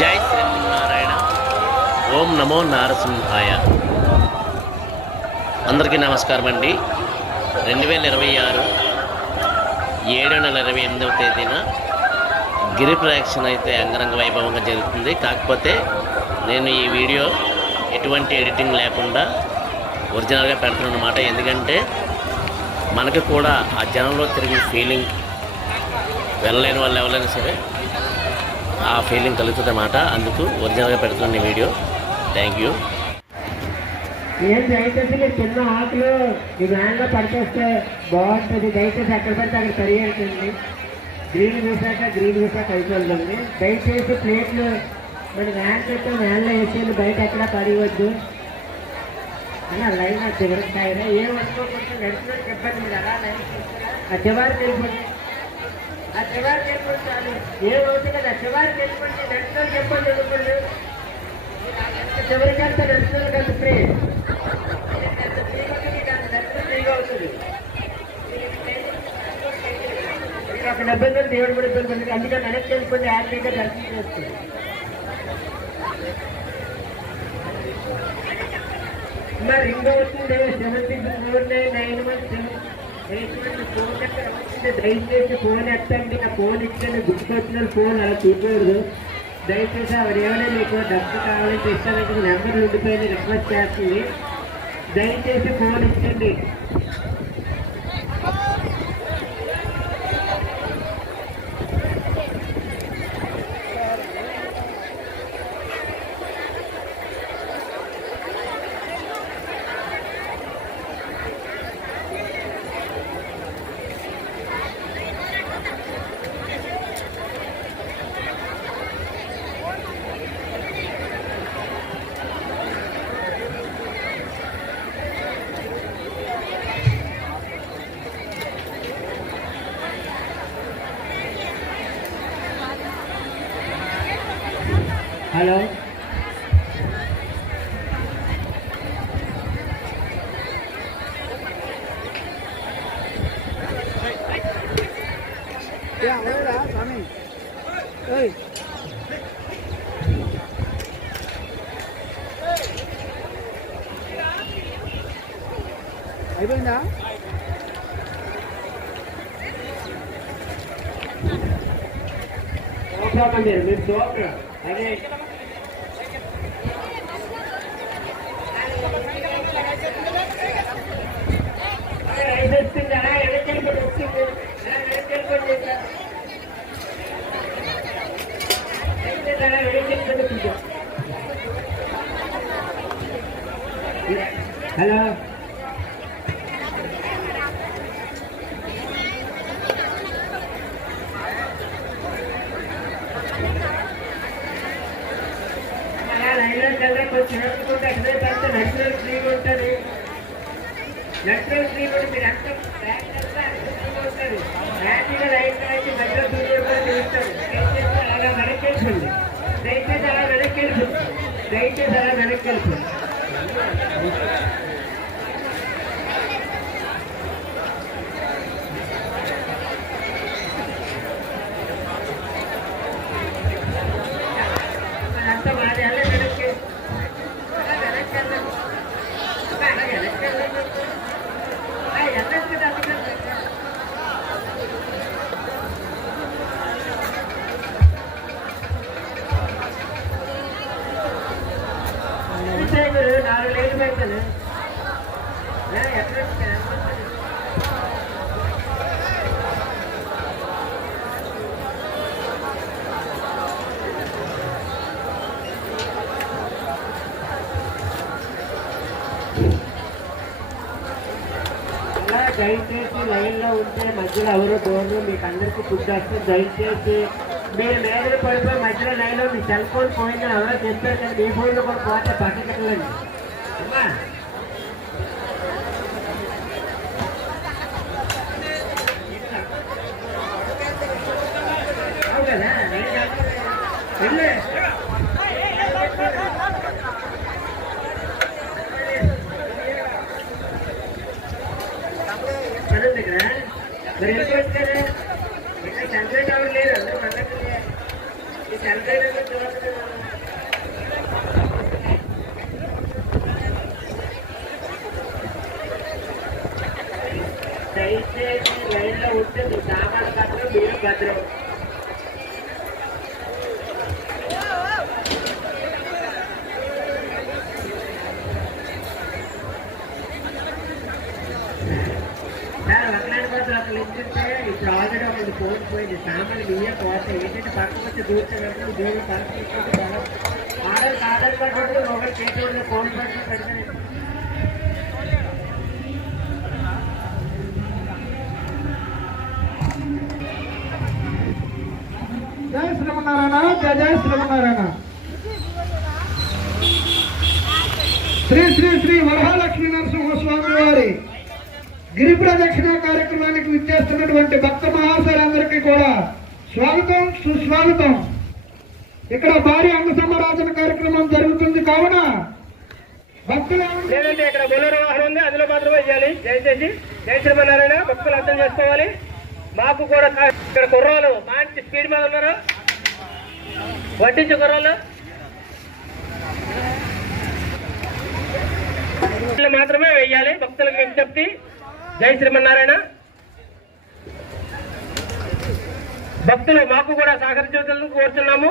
జై శ్రీమన్నారాయణ. ఓం నమో నారసింహాయ. అందరికీ నమస్కారం అండి. 2026 7 నెల 28వ తేదీన గిరి ప్రదక్షిణ అయితే అంగరంగ వైభవంగా జరుగుతుంది. కాకపోతే నేను ఈ వీడియో ఎటువంటి ఎడిటింగ్ లేకుండా ఒరిజినల్గా పెడుతున్నాను అన్నమాట. ఎందుకంటే మనకు కూడా ఆ జనంలో తిరిగిన ఫీలింగ్ వెళ్ళలేని వాళ్ళు ఎవరైనా సరే ఆ ఫీలింగ్ కలుగుతుంది అన్నమాట. అందుకు ఒరిజినల్గా పెడుతున్న వీడియో. Thank you. ఏం దయచేసి మీరు చిన్న ఆకులు ఈ వ్యాన్లో పడిచేస్తే బాగుంటుంది. దయచేసి ఎక్కడ పడితే అక్కడ సరిచేయండి. గ్రీన్ వీసాక అయిపోతుంది. దయచేసి ప్లేట్లు మన వ్యాన్ పెట్టి వ్యాన్లో వేసేది బయట ఎక్కడా పడివద్దు అలా లైన్ ఆ చివరికి స్థాయిలో ఏం అనుకోకుండా నడిచినట్టు చెప్పండి. మీరు అలా లైన్ ఆ చివరికి వెళ్ళిపోండి. ఆ చివరికి వెళ్ళిపోండి చాలు. ఏం అవుతుంది కదా ఆ చివరికి వెళ్ళిపోండి. నడిచినట్టు చెప్పండి. ఎందుకండి ఎంత చివరికి వెళ్తే నడిచినట్టు కలిసి ఫ్రీ ఫ్రీగా అవుతుంది. ఒక 70 వేలు దేవుడు కూడా ఇబ్బంది. అందుకని వెనక్కి వెళ్ళిపోయి హ్యాపీగా దర్శనం చేస్తుంది. మరి రింగ్ అవుతుంది 7491 ఫోన్ ఎక్కడ అవుతుంది. దయచేసి ఫోన్ ఎత్తండి. నా ఫోన్ ఇచ్చండి. గుర్తుకొచ్చిన ఫోన్ అలా చూపకూడదు. దయచేసి ఆవిడ ఏమైనా మీకు డబ్బు కావాలంటే ఇస్తానంటే నెంబర్లు ఉండిపోయింది రిక్వెస్ట్ చేస్తుంది. దయచేసి ఫోన్ ఇచ్చండి. హలో అయిపోయిందా? మీరు చూడరు అదే వస్తుందా? వెనకెళ్ళిపోయి వచ్చింది. హలో లైన్లో కొంచెం నడుచుకుంటే అక్కడే పెడితే నడుచుకోవడం ఫ్రీగా ఉంటుంది. నడుచుకోవడం ఫ్రీ కూడా మీరు అంత ఫ్రీగా ఉంటుంది. హ్యాపీగా లైన్లో అయితే మధ్యలో ఫ్రీగా కూడా చూస్తారు. దయచేసి అలా వెనక్కి వెళ్ళిపోండి. దయచేసి అలా వెనక్కి వెళ్ళిపోండి. దయచేసి అలా వెనక్కి వెళ్ళిపోండి. అంతా బాగా వెళ్ళండి. వెనక్కి అలా వెనక్కి వెళ్ళండి. అలా వెనక్కి వెళ్ళండి. వెళ్ళచ్చు అందుకని మీరు 4 లేట్లు పెడతాను. ఎక్కడ దయచేసి లైన్లో ఉంటే మధ్యలో ఎవరో డోర్లు మీకు అందరికీ ఫుడ్ వస్తే దయచేసి మీరు మేడలు పడిపోయి మధ్యలో లైన్లో మీ సెల్ ఫోన్ పోయిందని ఎవరో చెప్పారు కదా. మీ ఫోన్లో కూడా పోతే పక్కకెళ్ళండి అమ్మా. అవు కదా వెళ్ళే దగ్గర మరి ఎందుకు వచ్చారు? ఇక్కడ చంద్రబాబు లేరు. అందరూ సెలబ్రేట్ చూడండి. దయచేసి లైన్లో ఉంటే మీ సామాన్ భద్రం, మీరు భద్రం. సార్ ఒకలాంటి కోసం అసలు ఏంటంటే ఇప్పుడు ఆల్రెడీ ఒకటి ఫోన్ పోయింది, సామాన్లు బియ్య పోతాయి. ఏంటంటే పక్కన వచ్చి దూర్చగలరు, దేవుడు పరిస్థితి ఆర్డర్ కాదని పట్టుకుంటే ఒకటి చేసేవాళ్ళు ఫోన్ పట్టి పెడతారు. జై శ్రీమన్నారాయణ, జయ శ్రీమన్నారాయణ. శ్రీ శ్రీ శ్రీ వరహాలక్ష్మీ నరసింహస్వామి వారి గిరి ప్రదక్షిణ కార్యక్రమానికి విచ్చేస్తున్నటువంటి భక్త మహాశయులందరికీ కూడా స్వాగతం, సుస్వాగతం. ఇక్కడ భారీ అంగ సమారాధన కార్యక్రమం జరుగుతుంది కావున భక్తులు లేదంటే ఇక్కడ బొలెరో వాహనం ఉంది, అందులో మాత్రమే చేయాలి. దయచేసి జై శ్రీమన్నారాయణ భక్తులు అర్థం చేసుకోవాలి. మాకు కూడా ఇక్కడ కుర్రాలు మంచి స్పీడ్ మీద ఉన్నారు, వడ్డించే కుర్రాలు మాత్రమే వెయ్యాలి. భక్తులకు విజ్ఞప్తి. జై శ్రీమన్నారాయణ. భక్తులు మాకు కూడా సహకరించవలసిందిగా కోరుతున్నాము.